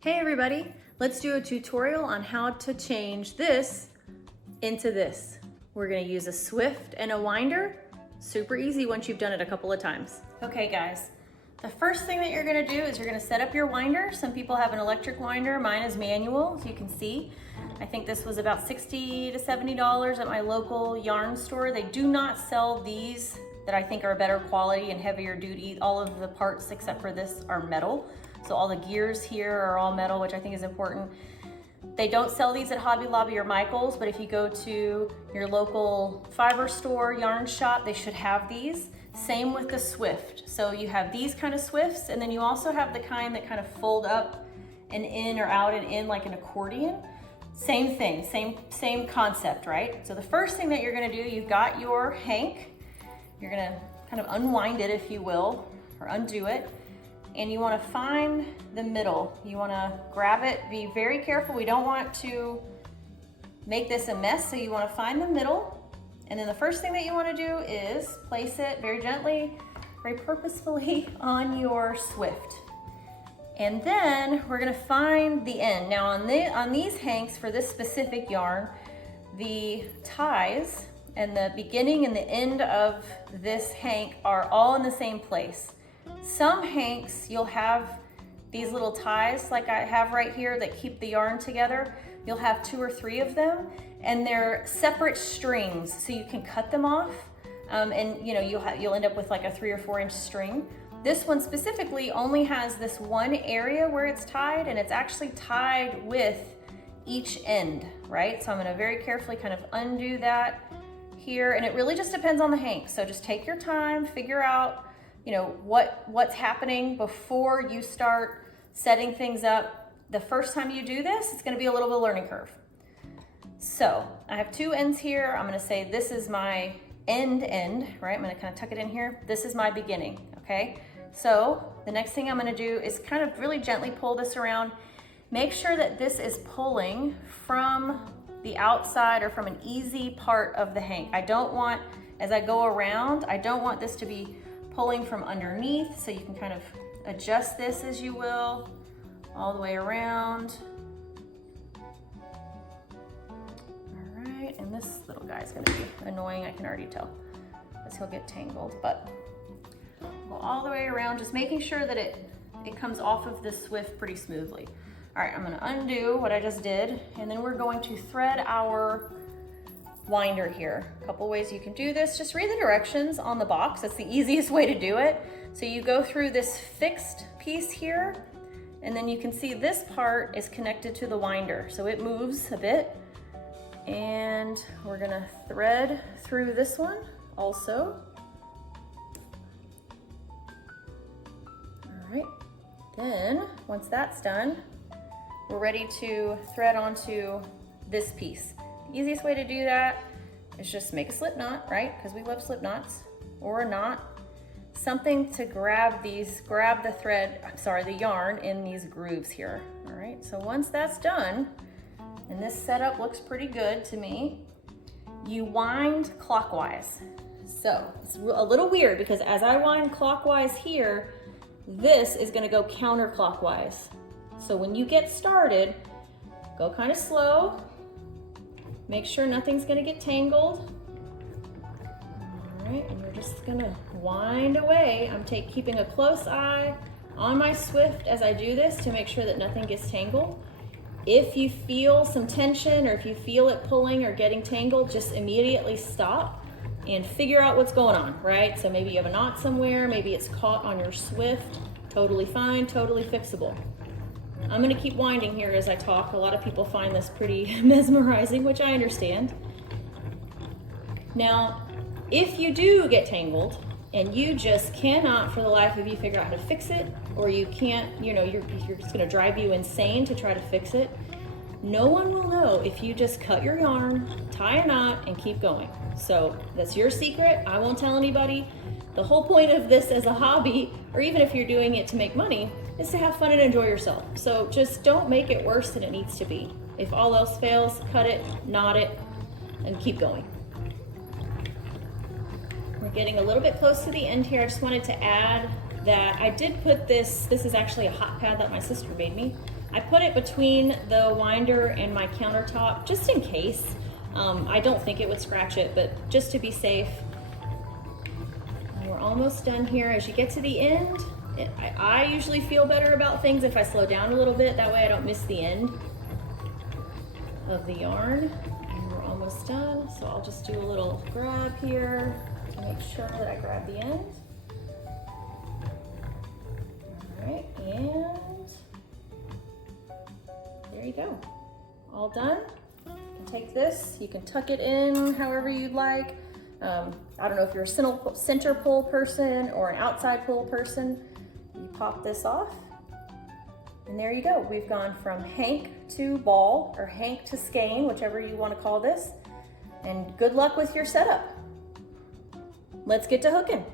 Hey everybody, let's do a tutorial on how to change this into this. We're gonna use a Swift and a winder. Super easy once you've done it a couple of times. Okay guys, the first thing that you're gonna do is you're gonna set up your winder. Some people have an electric winder, mine is manual, as you can see. I think this was about $60 to $70 at my local yarn store. They do not sell these that I think are better quality and heavier duty. All of the parts except for this are metal. So all the gears here are all metal, which I think is important. They don't sell these at Hobby Lobby or Michael's, but if you go to your local fiber store, yarn shop, they should have these. Same with the Swift. So you have these kind of Swifts, and then you also have the kind that kind of fold up and in or out and in like an accordion. Same thing, same concept, right? So the first thing that you're gonna do, you've got your hank. You're gonna kind of unwind it, if you will, or undo it. And you wanna find the middle. You wanna grab it, be very careful. We don't want to make this a mess, so you wanna find the middle. And then the first thing that you wanna do is place it very gently, very purposefully on your Swift. And then we're gonna find the end. Now on these hanks for this specific yarn, the ties and the beginning and the end of this hank are all in the same place. Some hanks, you'll have these little ties like I have right here that keep the yarn together. You'll have 2 or 3 of them, and they're separate strings, so you can cut them off, and you know you'll end up with like a 3 or 4 inch string. This one specifically only has this one area where it's tied, and it's actually tied with each end, right? So I'm gonna very carefully kind of undo that here, and it really just depends on the hank. So just take your time, figure out what's happening before you start setting things up. The first time you do this, it's gonna be a little bit of a learning curve. So I have 2 ends here. I'm gonna say this is my end, right? I'm gonna kind of tuck it in here. This is my beginning, okay? So the next thing I'm gonna do is kind of really gently pull this around. Make sure that this is pulling from the outside or from an easy part of the hank. I don't want, as I go around, I don't want this to be pulling from underneath, so you can kind of adjust this as you will, all the way around. All right, and this little guy's gonna be annoying, I can already tell, because he'll get tangled, but go all the way around, just making sure that it comes off of the Swift pretty smoothly. All right, I'm gonna undo what I just did, and then we're going to thread our winder here. A couple ways you can do this. Just read the directions on the box. That's the easiest way to do it. So you go through this fixed piece here, and then you can see this part is connected to the winder. So it moves a bit, and we're gonna thread through this one also. All right, then once that's done, we're ready to thread onto this piece. The easiest way to do that is just make a slip knot, right? Because we love slip knots, or a knot. Something to grab the yarn in these grooves here. All right, so once that's done, and this setup looks pretty good to me, you wind clockwise. So it's a little weird because as I wind clockwise here, this is gonna go counterclockwise. So when you get started, go kind of slow. Make sure nothing's gonna get tangled. All right, and you're just gonna wind away. I'm keeping a close eye on my Swift as I do this to make sure that nothing gets tangled. If you feel some tension or if you feel it pulling or getting tangled, just immediately stop and figure out what's going on, right? So maybe you have a knot somewhere, maybe it's caught on your Swift. Totally fine, totally fixable. I'm gonna keep winding here as I talk. A lot of people find this pretty mesmerizing, which I understand. Now, if you do get tangled and you just cannot for the life of you figure out how to fix it, or you can't, you're just gonna drive you insane to try to fix it, no one will know if you just cut your yarn, tie a knot, and keep going. So that's your secret. I won't tell anybody. The whole point of this as a hobby, or even if you're doing it to make money, is to have fun and enjoy yourself. So just don't make it worse than it needs to be. If all else fails, cut it, knot it, and keep going. We're getting a little bit close to the end here. I just wanted to add that I did put this is actually a hot pad that my sister made me. I put it between the winder and my countertop just in case. I don't think it would scratch it, but just to be safe. And we're almost done here. As you get to the end, I usually feel better about things if I slow down a little bit. That way I don't miss the end of the yarn. And we're almost done. So I'll just do a little grab here to make sure that I grab the end. All right, and there you go. All done. You can take this, you can tuck it in however you'd like. I don't know if you're a center pull person or an outside pull person. You pop this off, and there you go. We've gone from hank to ball, or hank to skein, whichever you want to call this. And good luck with your setup. Let's get to hooking.